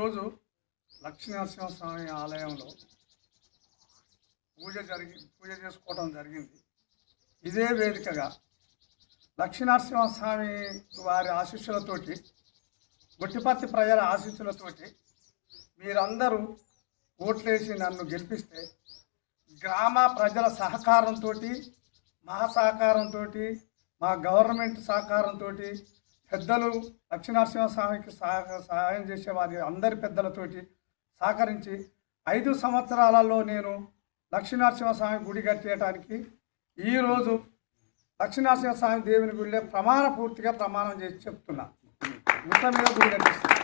ఈరోజు లక్ష్మీనరసింహస్వామి ఆలయంలో పూజ చేసుకోవడం జరిగింది. ఇదే వేదికగా లక్ష్మీనరసింహస్వామి వారి ఆశీస్సులతోటి, గుట్టిపత్తి ప్రజల ఆశీస్సులతోటి మీరందరూ ఓట్లేసి నన్ను గెలిపిస్తే గ్రామ ప్రజల సహకారంతో, మా సహకారంతో, మా గవర్నమెంట్ సహకారంతో, పెద్దలు లక్ష్మీనరసింహస్వామికి సహాయం చేసే వారి అందరి పెద్దలతోటి సహకరించి 5 సంవత్సరాలలో నేను లక్ష్మీనరసింహస్వామి గుడి కట్టేయడానికి ఈరోజు లక్ష్మీనరసింహస్వామి దేవుని గుడిలో పూర్తిగా ప్రమాణం చేసి చెప్తున్నా. గుట్ట మీద గుడి కట్టిస్తాను.